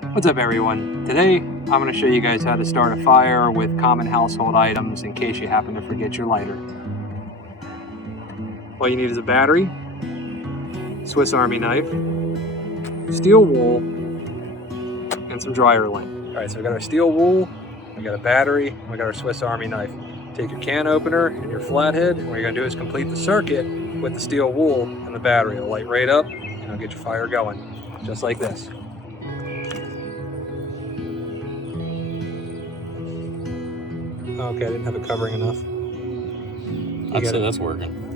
What's up everyone? Today I'm going to show you guys how to start a fire with common household items in case you happen to forget your lighter. All you need is a battery, Swiss Army knife, steel wool, and some dryer lint. Alright, so we got our steel wool, we got a battery, and we got our Swiss Army knife. Take your can opener and your flathead, and what you're going to do is complete the circuit with the steel wool and the battery. It'll light right up and it'll get your fire going, just like this. Okay, I didn't have it covering enough. I'd say that's working.